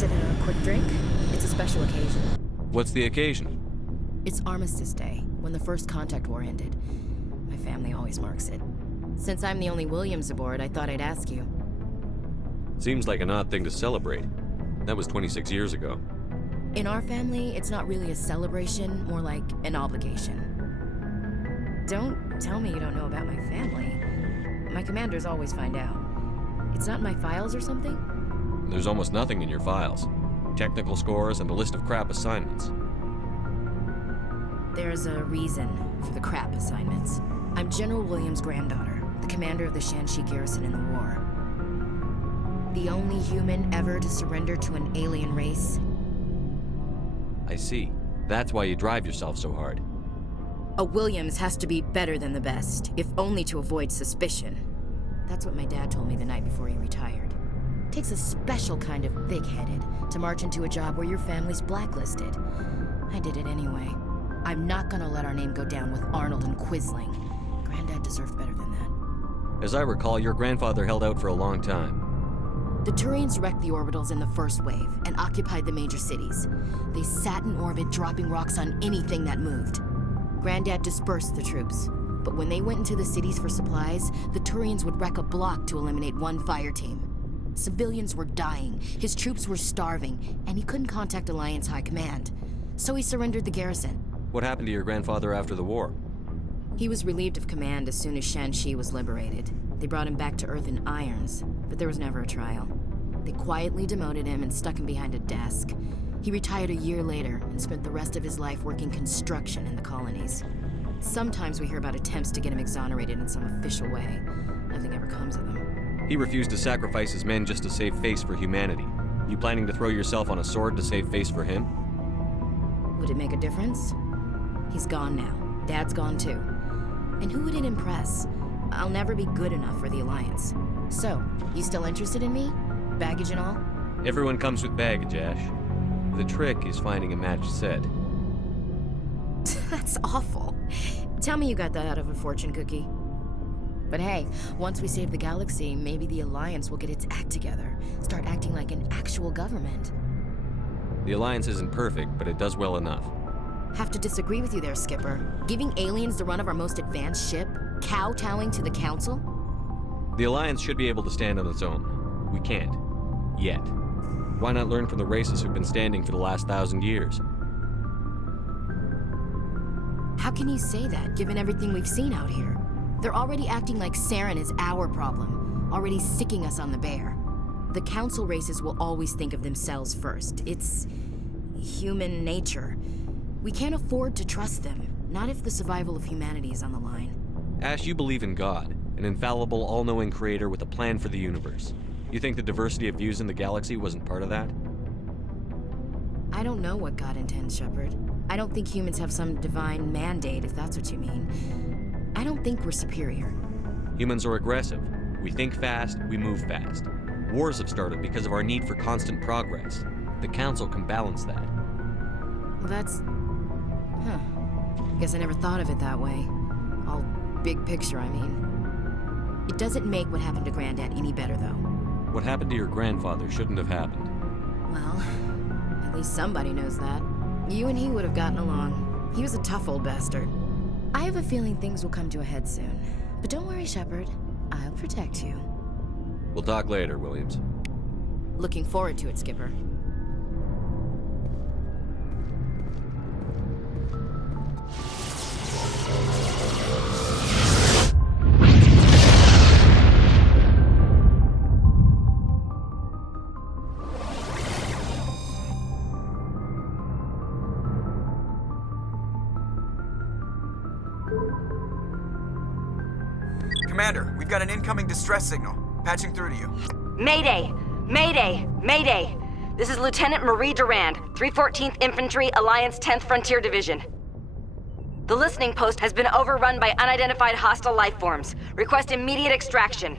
Interested in a quick drink? It's a special occasion. What's the occasion? It's Armistice Day, when the First Contact War ended. My family always marks it. Since I'm the only Williams aboard, I thought I'd ask you. Seems like an odd thing to celebrate. That was 26 years ago. In our family, it's not really a celebration, more like an obligation. Don't tell me you don't know about my family. My commanders always find out. It's not in my files or something? There's almost nothing in your files. Technical scores and a list of crap assignments. There's a reason for the crap assignments. I'm General Williams' granddaughter, the commander of the Shanxi garrison in the war. The only human ever to surrender to an alien race. I see. That's why you drive yourself so hard. A Williams has to be better than the best, if only to avoid suspicion. That's what my dad told me the night before he retired. Takes a special kind of big-headed to march into a job where your family's blacklisted. I did it anyway. I'm not gonna let our name go down with Arnold and Quisling. Granddad deserved better than that. As I recall, your grandfather held out for a long time. The Turians wrecked the orbitals in the first wave and occupied the major cities. They sat in orbit, dropping rocks on anything that moved. Granddad dispersed the troops, but when they went into the cities for supplies, the Turians would wreck a block to eliminate one fire team. Civilians were dying, his troops were starving, and he couldn't contact Alliance High Command. So he surrendered the garrison. What happened to your grandfather after the war? He was relieved of command as soon as Shanxi was liberated. They brought him back to Earth in irons, but there was never a trial. They quietly demoted him and stuck him behind a desk. He retired a year later and spent the rest of his life working construction in the colonies. Sometimes we hear about attempts to get him exonerated in some official way. Nothing ever comes of them. He refused to sacrifice his men just to save face for humanity. You planning to throw yourself on a sword to save face for him? Would it make a difference? He's gone now. Dad's gone too. And who would it impress? I'll never be good enough for the Alliance. So, you still interested in me? Baggage and all? Everyone comes with baggage, Ash. The trick is finding a matched set. That's awful. Tell me you got that out of a fortune cookie. But hey, once we save the galaxy, maybe the Alliance will get its act together. Start acting like an actual government. The Alliance isn't perfect, but it does well enough. Have to disagree with you there, Skipper. Giving aliens the run of our most advanced ship? Kowtowing to the Council? The Alliance should be able to stand on its own. We can't. Yet. Why not learn from the races who've been standing for the last 1,000 years? How can you say that, given everything we've seen out here? They're already acting like Saren is our problem, already sicking us on the bear. The Council races will always think of themselves first. It's human nature. We can't afford to trust them, not if the survival of humanity is on the line. Ash, you believe in God, an infallible, all-knowing creator with a plan for the universe. You think the diversity of views in the galaxy wasn't part of that? I don't know what God intends, Shepard. I don't think humans have some divine mandate, if that's what you mean. I don't think we're superior. Humans are aggressive. We think fast, we move fast. Wars have started because of our need for constant progress. The Council can balance that. Well, that's... Huh. Guess I never thought of it that way. All big picture, I mean. It doesn't make what happened to Granddad any better, though. What happened to your grandfather shouldn't have happened. Well, at least somebody knows that. You and he would have gotten along. He was a tough old bastard. I have a feeling things will come to a head soon. But don't worry, Shepard. I'll protect you. We'll talk later, Williams. Looking forward to it, Skipper. Commander, we've got an incoming distress signal. Patching through to you. Mayday! Mayday! Mayday! This is Lieutenant Marie Durand, 314th Infantry, Alliance 10th Frontier Division. The listening post has been overrun by unidentified hostile life forms. Request immediate extraction.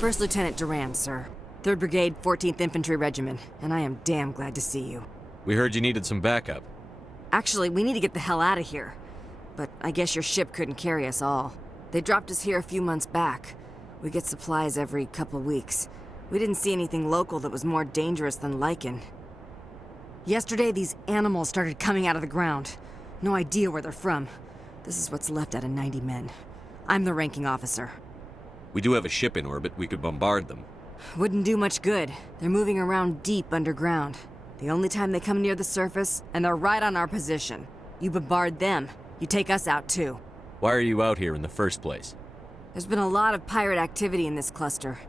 First Lieutenant Durand, sir. 3rd Brigade, 14th Infantry Regiment, and I am damn glad to see you. We heard you needed some backup. Actually, we need to get the hell out of here. But I guess your ship couldn't carry us all. They dropped us here a few months back. We get supplies every couple weeks. We didn't see anything local that was more dangerous than lichen. Yesterday, these animals started coming out of the ground. No idea where they're from. This is what's left out of 90 men. I'm the ranking officer. We do have a ship in orbit. We could bombard them. Wouldn't do much good. They're moving around deep underground. The only time they come near the surface, and they're right on our position. You bombard them, you take us out too. Why are you out here in the first place? There's been a lot of pirate activity in this cluster.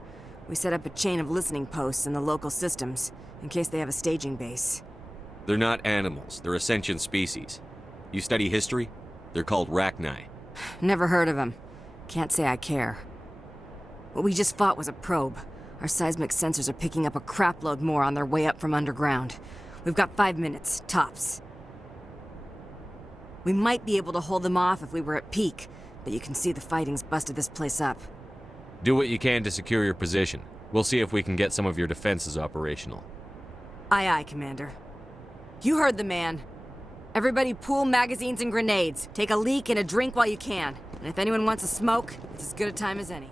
We set up a chain of listening posts in the local systems, in case they have a staging base. They're not animals. They're a sentient species. You study history? They're called Rachni. Never heard of them. Can't say I care. What we just fought was a probe. Our seismic sensors are picking up a crapload more on their way up from underground. We've got 5 minutes, tops. We might be able to hold them off if we were at peak, but you can see the fighting's busted this place up. Do what you can to secure your position. We'll see if we can get some of your defenses operational. Aye, aye, Commander. You heard the man. Everybody pool magazines and grenades. Take a leak and a drink while you can. And if anyone wants a smoke, it's as good a time as any.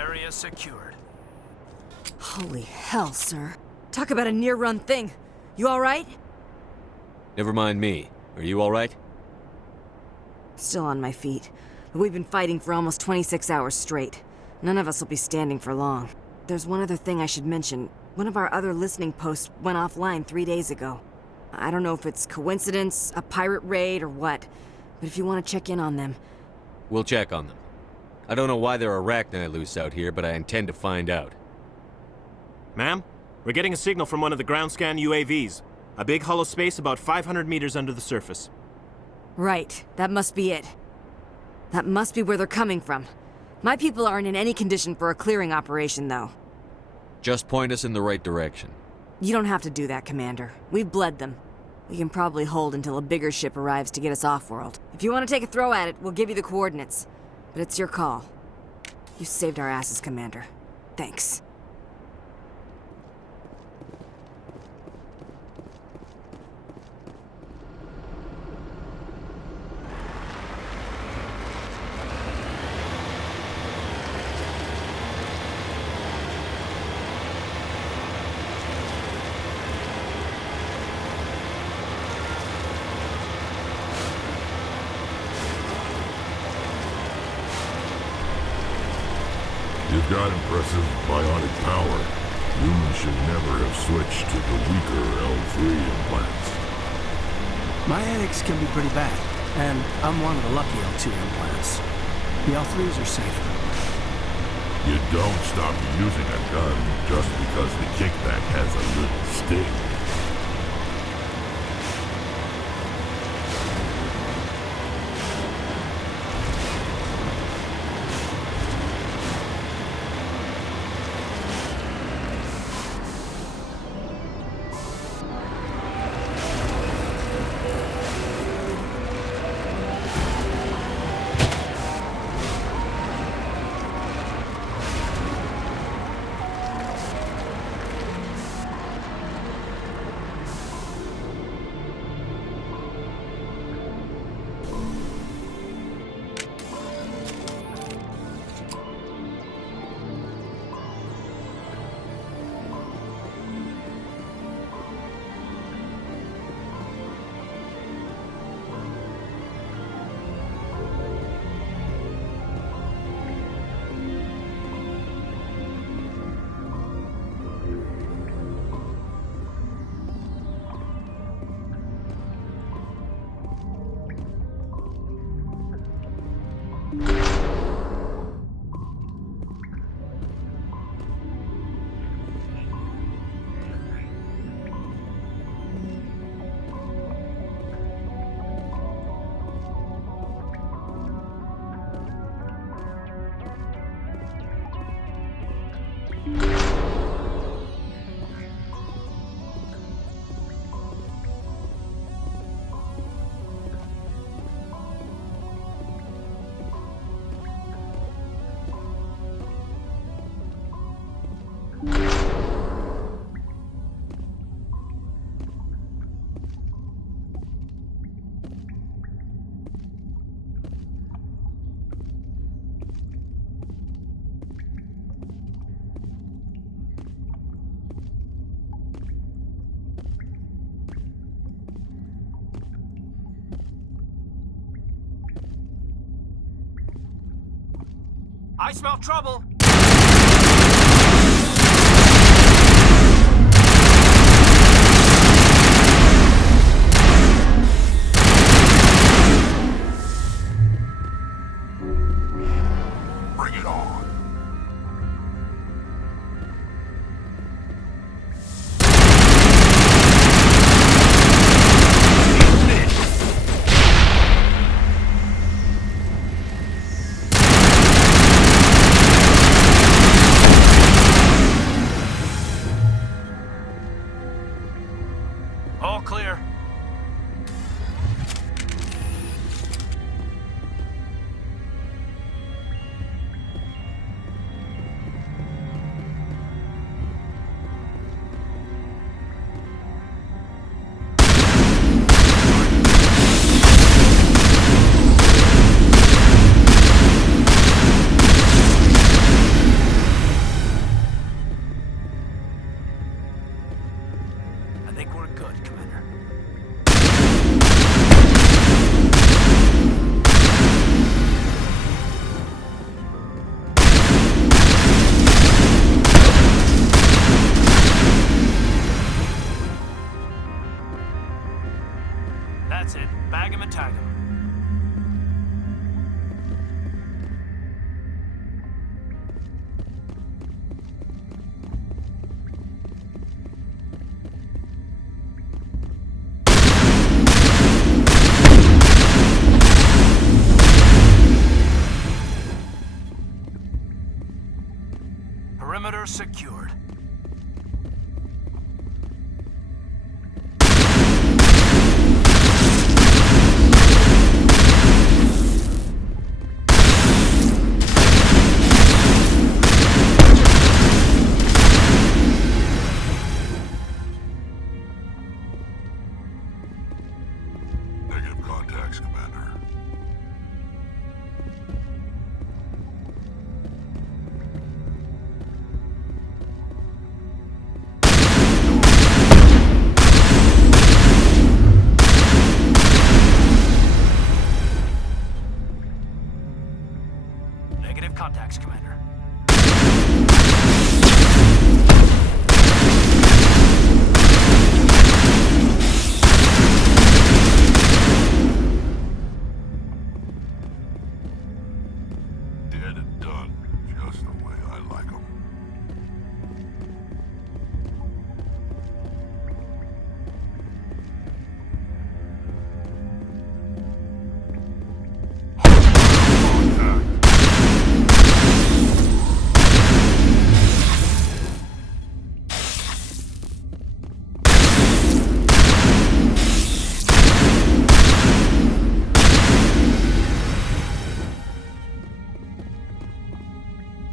Area secured. Holy hell, sir. Talk about a near-run thing. You alright? Never mind me. Are you alright? Still on my feet. But we've been fighting for almost 26 hours straight. None of us will be standing for long. There's one other thing I should mention. One of our other listening posts went offline 3 days ago. I don't know if it's coincidence, a pirate raid, or what. But if you want to check in on them... We'll check on them. I don't know why there are arachni loose out here, but I intend to find out. Ma'am, we're getting a signal from one of the ground scan UAVs. A big hollow space about 500 meters under the surface. Right, that must be it. That must be where they're coming from. My people aren't in any condition for a clearing operation, though. Just point us in the right direction. You don't have to do that, Commander. We've bled them. We can probably hold until a bigger ship arrives to get us off-world. If you want to take a throw at it, we'll give you the coordinates. But it's your call. You saved our asses, Commander. Thanks. You've got impressive bionic power. Humans should never have switched to the weaker L3 implants. My headaches can be pretty bad, and I'm one of the lucky L2 implants. The L3s are safer. You don't stop using a gun just because the kickback has a little sting. I smell trouble! Bring it on. All clear. Perimeter secured. Negative contacts, Commander. Negative contacts, Commander. Dead and done, just the way I like them.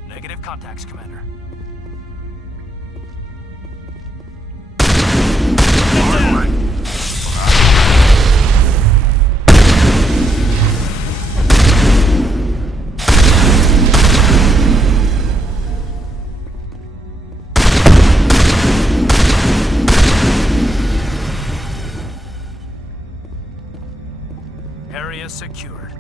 Negative contacts, Commander. Area secured.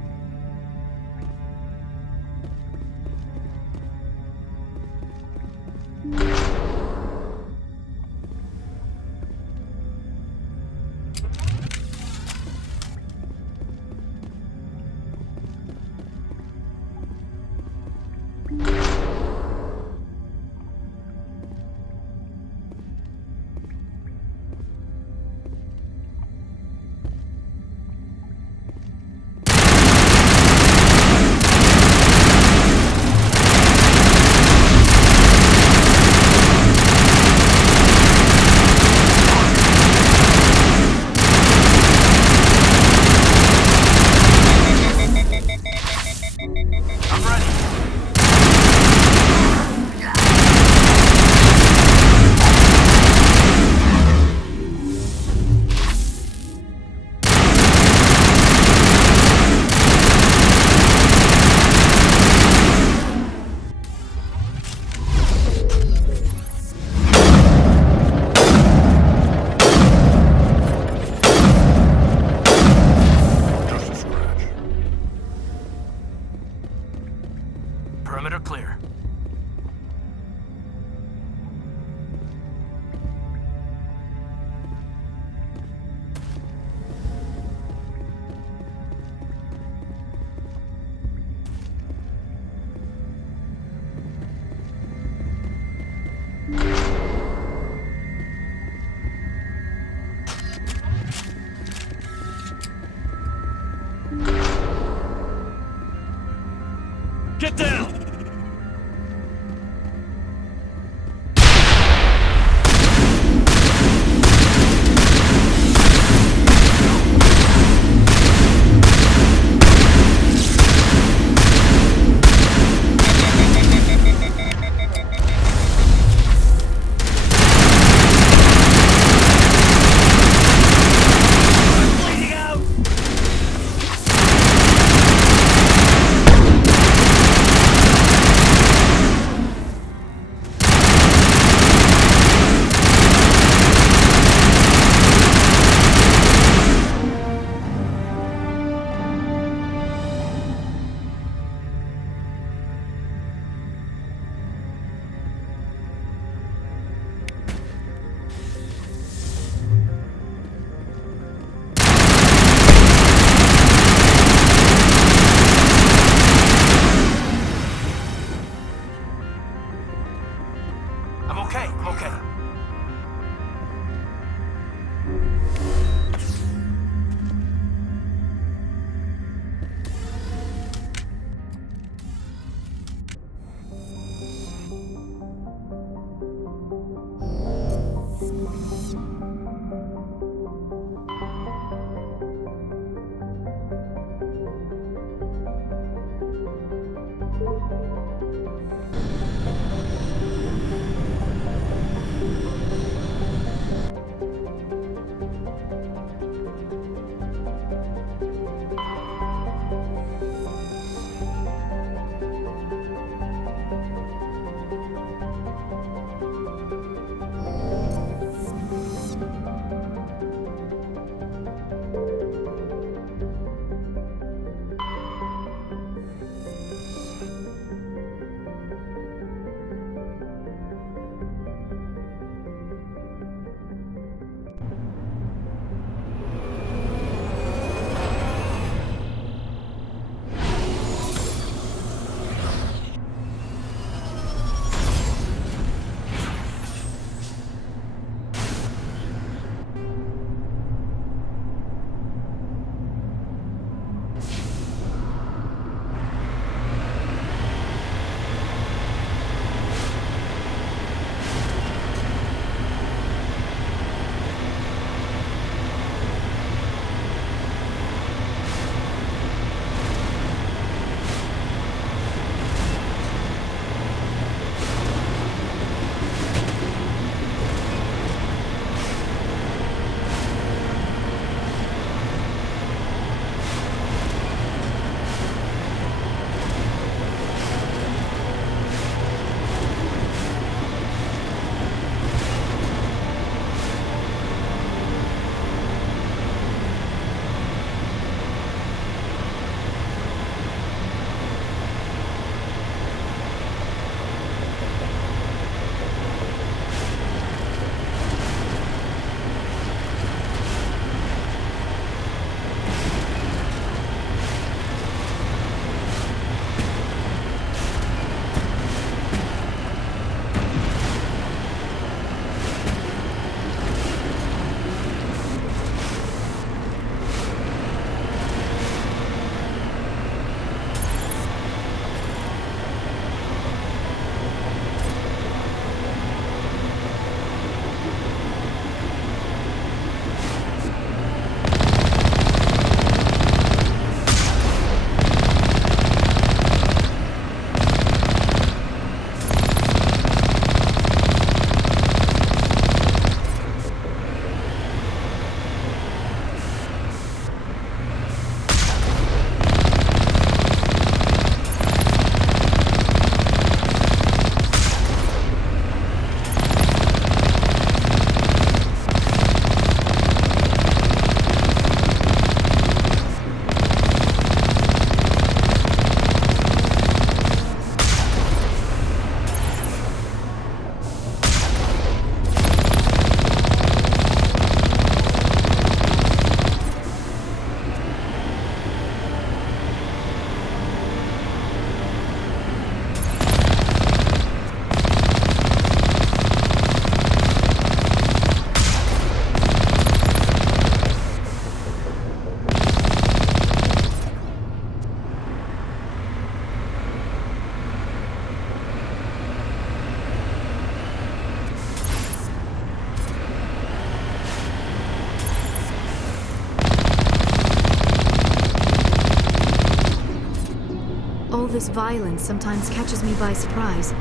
this violence sometimes catches me by surprise.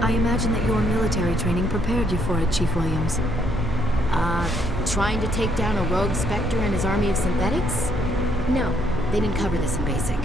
I imagine that your military training prepared you for it, Chief Williams. Trying to take down a rogue Spectre and his army of synthetics? No, they didn't cover this in basic.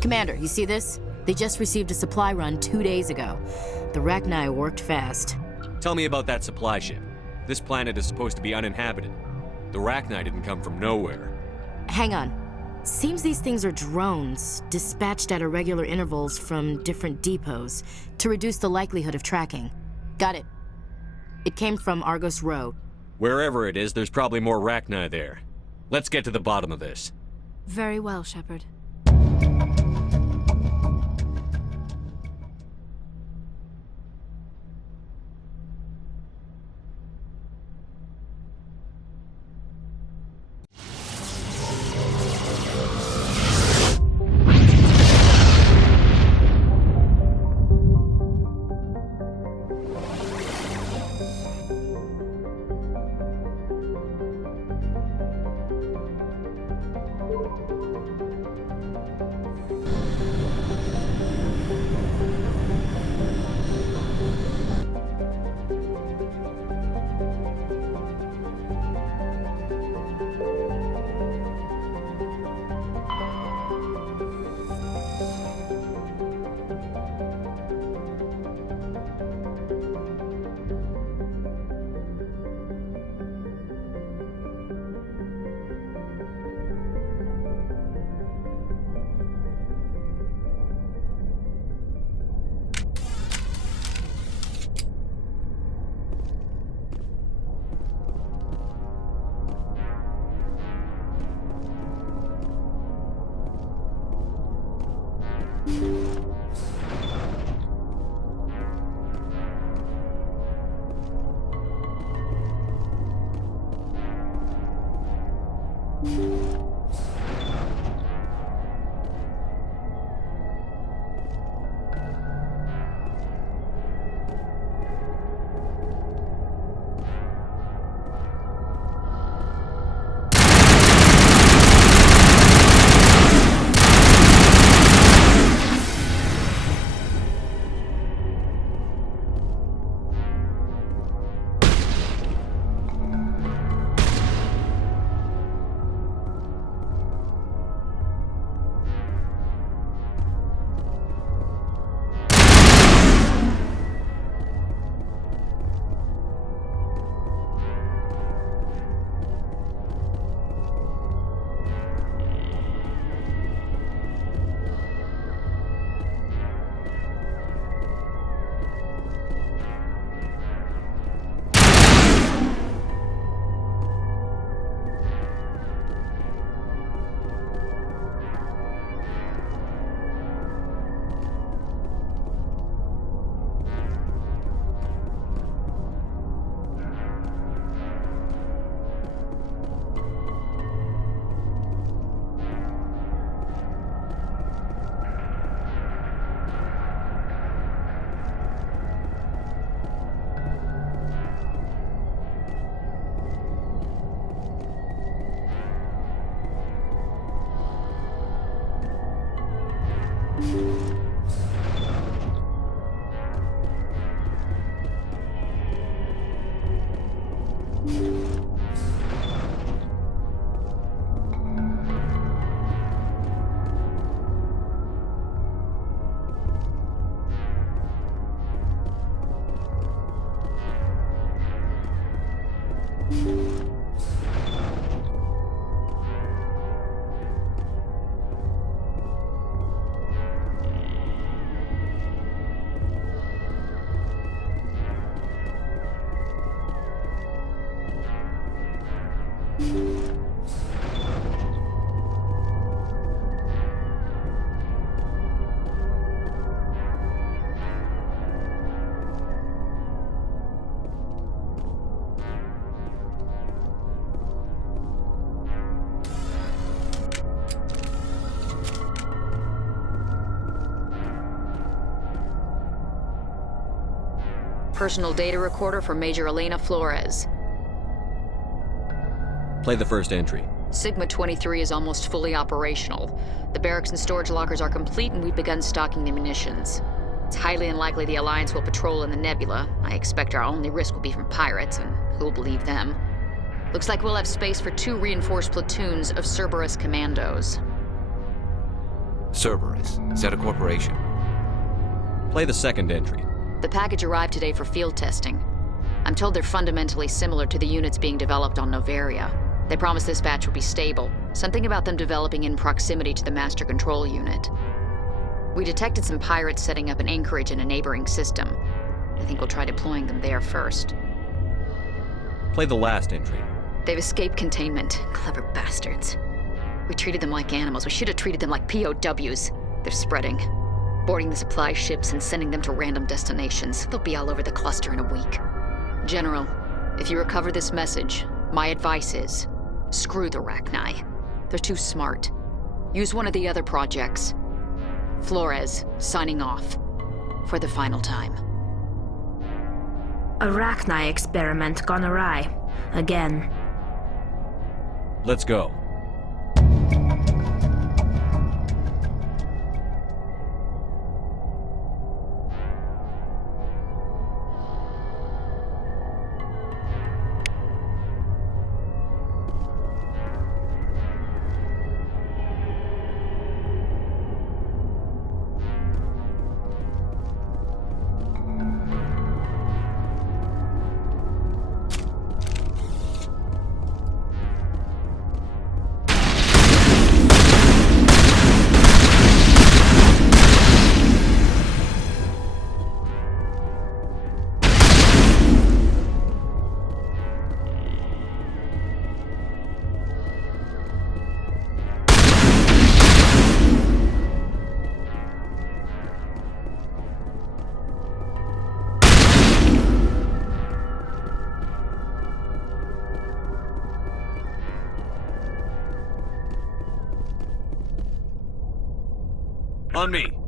Commander, you see this? They just received a supply run 2 days ago. The Rachni worked fast. Tell me about that supply ship. This planet is supposed to be uninhabited. The Rachni didn't come from nowhere. Hang on. Seems these things are drones, dispatched at irregular intervals from different depots to reduce the likelihood of tracking. Got it. It came from Argos Row. Wherever it is, there's probably more Rachni there. Let's get to the bottom of this. Very well, Shepard. Personal data recorder for Major Elena Flores. Play the first entry. Sigma 23 is almost fully operational. The barracks and storage lockers are complete, and we've begun stocking the munitions. It's highly unlikely the Alliance will patrol in the nebula. I expect our only risk will be from pirates, and who'll believe them? Looks like we'll have space for 2 reinforced platoons of Cerberus commandos. Cerberus. Is that a corporation? Play the second entry. The package arrived today for field testing. I'm told they're fundamentally similar to the units being developed on Novaria. They promised this batch would be stable. Something about them developing in proximity to the master control unit. We detected some pirates setting up an anchorage in a neighboring system. I think we'll try deploying them there first. Play the last entry. They've escaped containment. Clever bastards. We treated them like animals. We should have treated them like POWs. They're spreading. Boarding the supply ships and sending them to random destinations. They'll be all over the cluster in a week. General, if you recover this message, my advice is, screw the Rachni. They're too smart. Use one of the other projects. Flores, signing off. For the final time. Arachni experiment gone awry. Again. Let's go. On me.